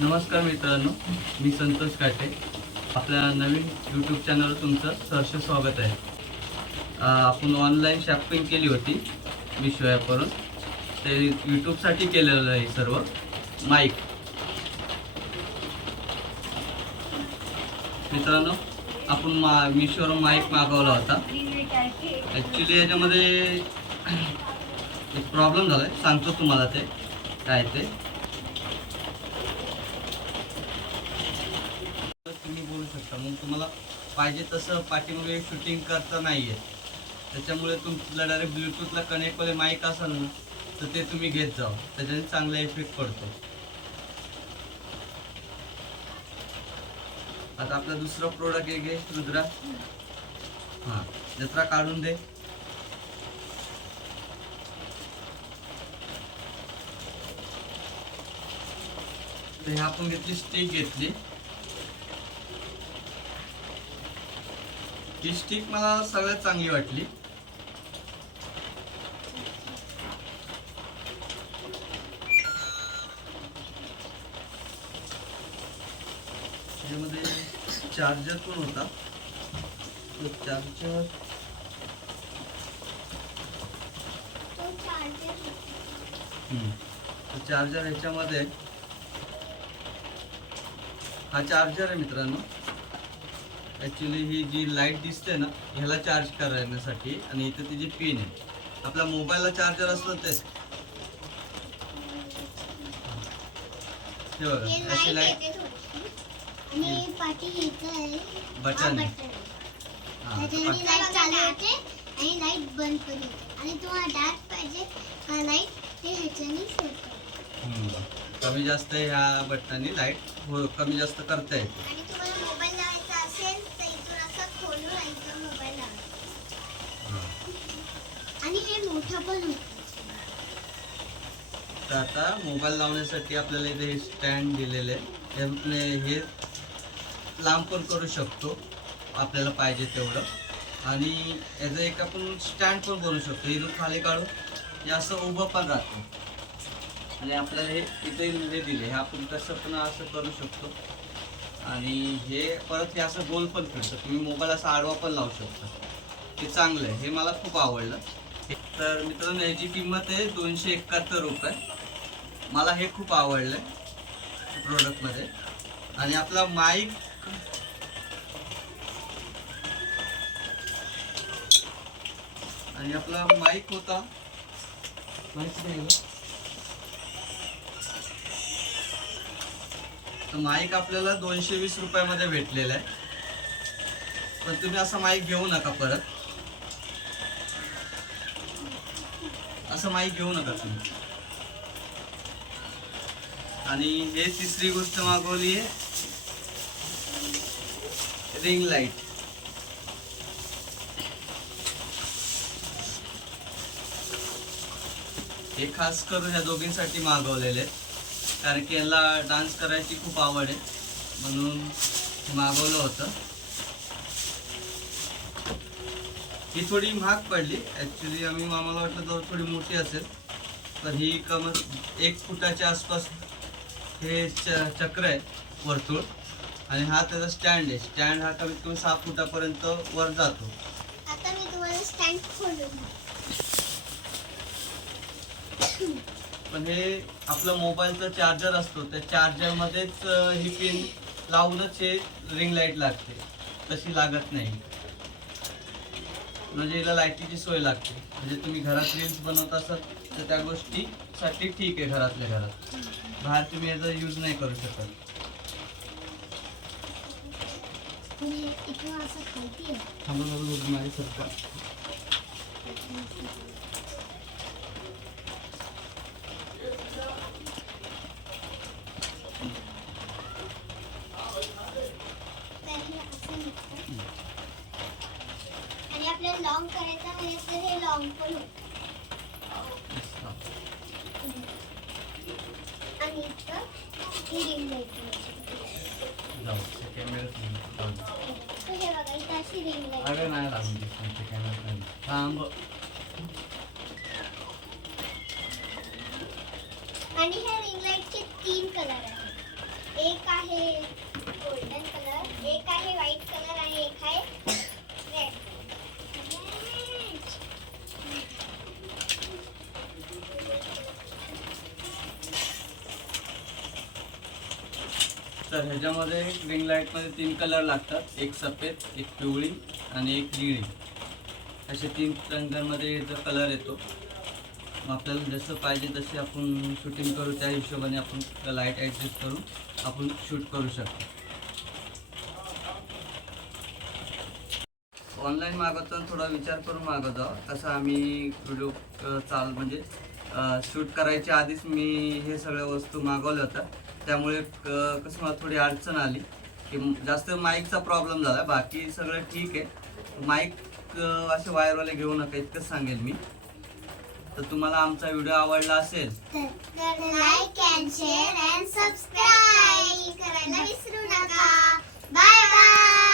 नमस्कार मित्रांनो मी संतोष काटे. आपल्या नवीन यूट्यूब चॅनलवर तुमचं सहर्ष स्वागत आहे. आपण ऑनलाईन शॉपिंग केली होती मिशो ॲपवरून ते यूट्यूबसाठी केलेलं आहे सर्व. माईक मित्रांनो आपण मा मिशोवरून माईक मागवला होता. ॲक्च्युली याच्यामध्ये एक प्रॉब्लेम झाला आहे सांगतो तुम्हाला ते काय ते तर तुम्ही बोलू शकता मग तुम्हाला पाहिजे तसं पाठीमागे शूटिंग करता नाही आहे त्याच्यामुळे तुमला डायरेक्ट ब्लूटूथला कनेक्टवाले माईक असाल ना तर ते तुम्ही घेत जाओ त्याच्याने चांगला इफेक्ट पडतो. आता आपला दुसरा प्रोडक्ट एक आहे रुद्रा. हां जत्रा काढून दे. तर हे आपण घेतली स्टिक घेतली. ही स्टिक मला सगळ्यात चांगली वाटली. त्याच्यामध्ये चार्जर पण होता. तो चार्जर चार्जर ह्याच्यामध्ये हा चार्जर आहे मित्रांनो. ॲक्च्युली ही जी लाइट दिसते ना ह्याला चार्ज करण्यासाठी आणि इथे तिची पिन आहे. आपल्या मोबाईलला चार्जर असलं तेच हे बघा अशी लाइट बटन हा आहे. बटन त्याच्याने लाइट चालू होते आणि लाइट बंद पण होते. आणि तुम्हाला डार्क पाहिजे का लाइट ते ह्याच्याने सेट हम्म. कमी जास्त ह्या बटनाने लाइट हो कमी जास्त करता येते. आणि तर आता मोबाईल लावण्यासाठी आपल्याला इथे हे स्टँड दिलेले आहे. हे लांब पण करू शकतो. आपल्याला पाहिजे तेवढं. आणि याचं एक आपण स्टँड पण बनवू शकतो. इथून खाली काढून हे असं उभं पण राहतं. आणि आपल्याला हे इथे हे दिले. हे आपण कसं पण असं करू शकतो. आणि हे परत हे असं गोल पण फिरतं तुम्ही मोबाईल असा आडवा पण लावू शकता. हे चांगलं आहे. हे मला खूप आवडलं. तर मित्रांनो याची किंमत आहे दोनशे एकाहत्तर रुपये. मला हे खूप आवडलं प्रोडक्टमध्ये आणि आपला माईक आणि आपला माईक होता माईक तर माईक आपल्याला दोनशे वीस रुपयामध्ये भेटलेला आहे. पण तुम्ही असा माईक घेऊ नका परत. असं माहीत घेऊ नका तुम्ही. आणि हे तिसरी गोष्ट मागवली आहे. रिंग लाइट हे खास करून ह्या दोघींसाठी मागवलेले कारण की यांना डान्स करायची खूप आवड आहे. म्हणून मागवलं होतं. ही थोडी महाग पडली. ॲक्च्युली आम्ही आम्हाला वाटलं तर थोडी मोठी असेल. तर ही कम एक फुटाच्या आसपास हे च चक्र आहे वर्तुळ. आणि हा त्याचा स्टँड आहे. स्टँड हा कमीत कमी सहा फुटापर्यंत वर जातो. आता मी तुम्हाला स्टँड खोलून पण हे आपलं मोबाईलचं चार्जर असतो. त्या चार्जरमध्येच ही पिन लावूनच हे रिंग लाइट लागते. तशी लागत नाही. म्हणजे हिला लाईटीची सोय लागते. म्हणजे तुम्ही घरात रील्स बनवत असाल तर त्या गोष्टीसाठी ठीक आहे घरातल्या घरात. बाहेर तुम्ही याचा यूज नाही करू शकत. तुम्ही इथून असं खालती आहे थांबा मला बघू माझी सरकार लॉंग करायचं म्हणजे तर हे लॉंग पण होतं. आणि इथं ही रिंग द्यायची हे बघा अशी रिंग द्यायची अरे नाही लागून दिसते कॅमेरा थांब. आणि ह्या रिंग लाईटचे तीन कलर आहेत. एक आहे गोल्डन कलर एक आहे व्हाईट कलर आणि एक आहे रेड तर ह्याच्यामध्ये रिंग लाईटमध्ये तीन कलर लागतात. एक सफेद एक पिवळी आणि एक निळी. असे तीन रंगांमध्ये याचा कलर येतो. मग आपल्याला जसं पाहिजे तसे आपण शूटिंग करू. त्या हिशोबाने आपण लाइट ॲडजस्ट करून आपण शूट करू शकतो. ऑनलाईन मागवताना थोडा विचार करून मागवत. आहोत कसं आम्ही व्हिडिओ चाल म्हणजे शूट करायच्या आधीच मी हे सगळ्या वस्तू मागवल्या होत्या. त्यामुळे कसं मला थोडी अडचण आली की जास्त माईकचा प्रॉब्लेम झाला. बाकी सगळं ठीक आहे. माईक असे वायरवाले घेऊ नका इतकंच सांगेल मी. तर तुम्हाला आमचा व्हिडिओ आवडला असेल बाय बाय.